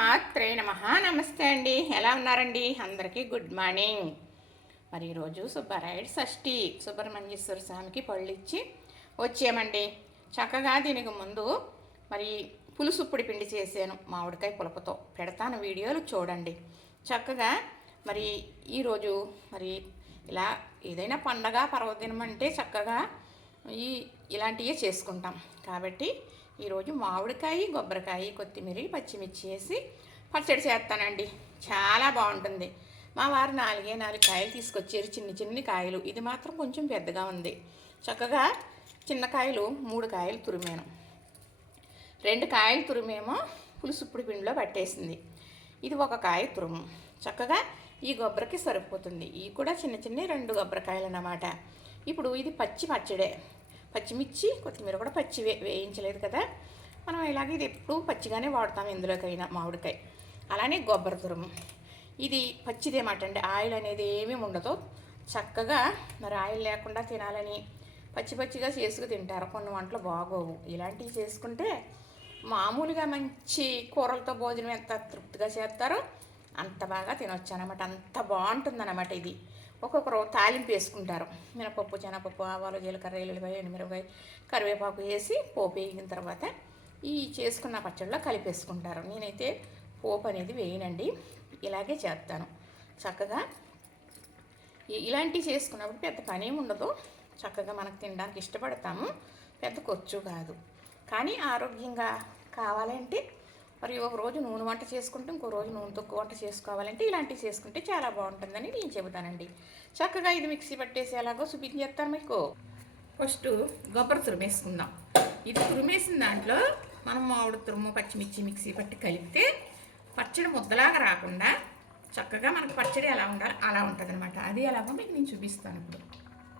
మాత్రే నమ. నమస్తే అండి. ఎలా ఉన్నారండి? అందరికీ గుడ్ మార్నింగ్. మరి ఈరోజు సుబ్బరాయుడు షష్ఠి. సుబ్రహ్మణ్యేశ్వర స్వామికి పళ్ళు ఇచ్చి వచ్చామండి. చక్కగా దీనికి ముందు మరి పులుసు పొడి పిండి చేశాను మామిడికాయ పులపతో. పెడతాను వీడియోలు చూడండి. చక్కగా మరి ఈరోజు మరి ఇలా ఏదైనా పండగ పర్వదినం అంటే చక్కగా ఈ ఇలాంటివే చేసుకుంటాం. కాబట్టి ఈరోజు మామిడికాయ కొబ్బరికాయ కొత్తిమీర పచ్చిమిర్చి వేసి పచ్చడి చేస్తానండి. చాలా బాగుంటుంది. మా వారు నాలుగే నాలుగు కాయలు తీసుకొచ్చారు. చిన్న చిన్ని కాయలు. ఇది మాత్రం కొంచెం పెద్దగా ఉంది. చక్కగా చిన్న కాయలు మూడు కాయలు తురిమాను. రెండు కాయలు తురిమేమో పులుసుప్పుడు పిండిలో పట్టేసింది. ఇది ఒక కాయ తురుము. చక్కగా ఈ కొబ్బరికి సరిపోతుంది. ఇవి కూడా చిన్న చిన్న రెండు కొబ్బరికాయలు అన్నమాట. ఇప్పుడు ఇది పచ్చి పచ్చడే. పచ్చిమిర్చి కొత్తిమీర కూడా పచ్చి వేయించలేదు కదా. మనం ఇలాగే ఇది ఎప్పుడూ పచ్చిగానే వాడతాం ఇందులోకైనా మామిడికాయ. అలానే గొబ్బరి తురము. ఇది పచ్చిదేమాట అండి. ఆయిల్ అనేది ఏమీ ఉండదు. చక్కగా మరి ఆయిల్ లేకుండా తినాలని పచ్చి పచ్చిగా చేసుకు తింటారు. కొన్ని వంటలు బాగోవు. ఇలాంటివి చేసుకుంటే మామూలుగా మంచి కూరలతో భోజనం ఎంత తృప్తిగా చేస్తారో. అంత బాగా తినొచ్చు అనమాట అంత బాగుంటుంది అనమాట ఇది. ఒక్కొక్కరు తాలింపు వేసుకుంటారు. మినపప్పు శనగపప్పు ఆవాలు జీలకర్ర ఎల్లుల్లిపాయ ఎండుమిరపకాయ కరివేపాకు వేసి పోపు వేగిన తర్వాత ఈ చేసుకున్న పచ్చడిలో కలిపేసుకుంటారు. నేనైతే పోపు అనేది వేయనండి. ఇలాగే చేస్తాను. చక్కగా ఇలాంటివి చేసుకున్నప్పుడు పెద్ద పని ఉండదు. చక్కగా మనకు తినడానికి ఇష్టపడతాము. పెద్ద ఖర్చు కాదు. కానీ ఆరోగ్యంగా కావాలంటే మరి ఒక రోజు నూనె వంట చేసుకుంటే ఇంకో రోజు నూనె తక్కువ వంట చేసుకోవాలంటే ఇలాంటివి చేసుకుంటే చాలా బాగుంటుందని నేను చెబుతానండి. చక్కగా ఇది మిక్సీ పట్టేసి ఎలాగో చూపించేస్తాను మీకు. ఫస్ట్ గొబ్బరి తురిమేసుకుందాం. ఇది తురిమేసిన దాంట్లో మనం మామిడి తురుము పచ్చిమిర్చి మిక్సీ పట్టి కలిపితే పచ్చడి ముద్దలాగా రాకుండా చక్కగా మనకు పచ్చడి ఎలా ఉండాలి అలా ఉంటుంది అనమాట అది ఎలాగో మీకు నేను చూపిస్తాను ఇప్పుడు.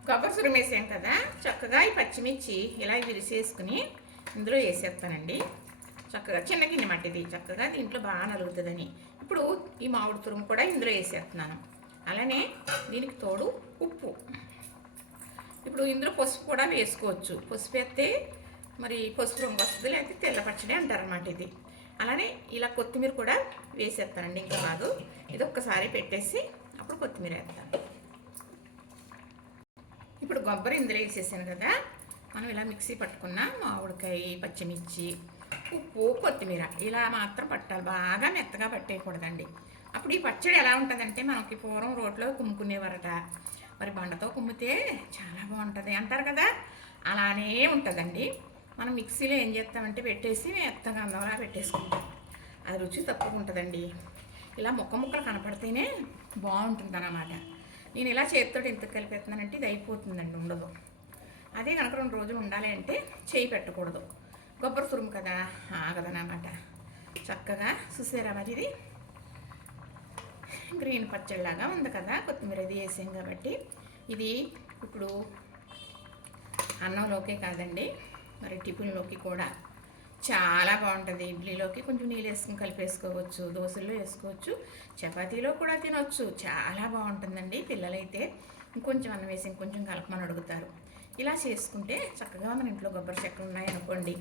కొబ్బరి తురిమేసాం కదా చక్కగా ఈ పచ్చిమిర్చి ఇలా విరిసేసుకుని ఇందులో వేసేస్తానండి. చక్కగా చిన్న గిన్నె మట్టిది చక్కగా దీంట్లో బాగా నలుగుతుందని. ఇప్పుడు ఈ మామిడి తురుము కూడా ఇందులో వేసేస్తున్నాను. అలానే దీనికి తోడు ఉప్పు. ఇప్పుడు ఇందులో పసుపు కూడా వేసుకోవచ్చు. పసుపు వేస్తే మరి పసుపు రంగు వస్తుంది లేకపోతే తెల్లపచ్చడి అంటారనమాట ఇది. అలానే ఇలా కొత్తిమీర కూడా వేసేస్తానండి ఇంకా కాదు. ఇది ఒక్కసారి పెట్టేసి అప్పుడు కొత్తిమీర వేస్తాను. ఇప్పుడు కొబ్బరి ఇందులో వేసేసాను కదా. మనం ఇలా మిక్సీ పట్టుకున్న మామిడికాయ పచ్చిమిర్చి ఉప్పు కొత్తిమీర ఇలా మాత్రం పట్టాలి. బాగా మెత్తగా పట్టేయకూడదండి. అప్పుడు ఈ పచ్చడి ఎలా ఉంటుందంటే మనకి పూర్వం రోట్లో కుమ్ముకునేవారట మరి బండతో కుమ్మితే చాలా బాగుంటుంది అంటారు కదా? అలానే ఉంటుందండి. మనం మిక్సీలో ఏం చేస్తామంటే పెట్టేసి మెత్తగా అందంలా పెట్టేసుకుంటాం. అది రుచి తక్కువ ఉంటుందండి. ఇలా ముక్క ముక్కలు కనపడితేనే బాగుంటుంది అన్నమాట నేను ఇలా చేతితో ఎంత కలిపేస్తున్నానంటే ఇది అయిపోతుందండి ఉండదు. అదే కనుక రెండు రోజులు ఉండాలి అంటే చేయి పెట్టకూడదు. కొబ్బరి తురుము కదా? ఆగదనమాట చక్కగా చూసారా మరి ఇది? గ్రీన్ పచ్చడిలాగా ఉంది కదా? కొత్తిమీర అది వేసాం కాబట్టి. ఇది ఇప్పుడు అన్నంలోకే కాదండి మరి టిఫిన్లోకి కూడా చాలా బాగుంటుంది. ఇడ్లీలోకి కొంచెం నీళ్ళు వేసుకుని కలిపేసుకోవచ్చు దోశల్లో వేసుకోవచ్చు చపాతీలో కూడా తినొచ్చు. చాలా బాగుంటుందండి పిల్లలైతే. ఇంకొంచెం అన్నం వేసి ఇంకొంచెం కలపమని అడుగుతారు. ఇలా చేసుకుంటే చక్కగా మన ఇంట్లో కొబ్బరి చెక్కలు ఉన్నాయనుకోండి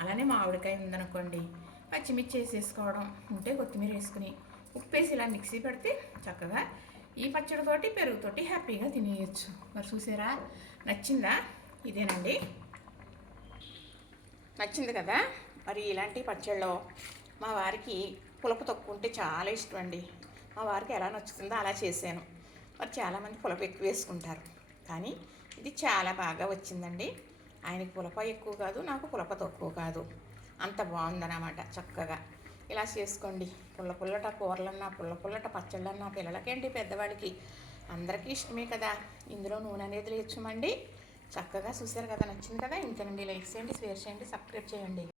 అలానే మామిడికాయ ఉందనుకోండి పచ్చిమిర్చి వేసేసుకోవడం ఉంటే కొత్తిమీర వేసుకుని ఉప్పు వేసి ఇలా మిక్సీ పెడితే చక్కగా ఈ పచ్చడితోటి పెరుగుతోటి హ్యాపీగా తినేయచ్చు. మరి చూసారా? నచ్చిందా? ఇదేనండి. నచ్చింది కదా? మరి ఇలాంటి పచ్చళ్ళలో మా వారికి పులుపు తక్కువ ఉంటే చాలా ఇష్టం అండి. మా వారికి ఎలా నచ్చుతుందో అలా చేశాను. మరి చాలామంది పులప ఎక్కువ వేసుకుంటారు. కానీ ఇది చాలా బాగా వచ్చిందండి. ఆయనకి పులప ఎక్కువ కాదు నాకు పులప తక్కువ కాదు. అంత బాగుందన్నమాట చక్కగా. ఇలా చేసుకోండి. పుల్ల పుల్లట కూరలన్నా పుల్ల పుల్లట పచ్చళ్ళన్నా పిల్లలకేంటి పెద్దవాళ్ళకి? అందరికీ ఇష్టమే కదా. ఇందులో నూనె అనేది లేచుమండి. చక్కగా చూసారు కదా నచ్చింది కదా? ఇంతనండి. లైక్ చేయండి షేర్ చేయండి సబ్స్క్రైబ్ చేయండి.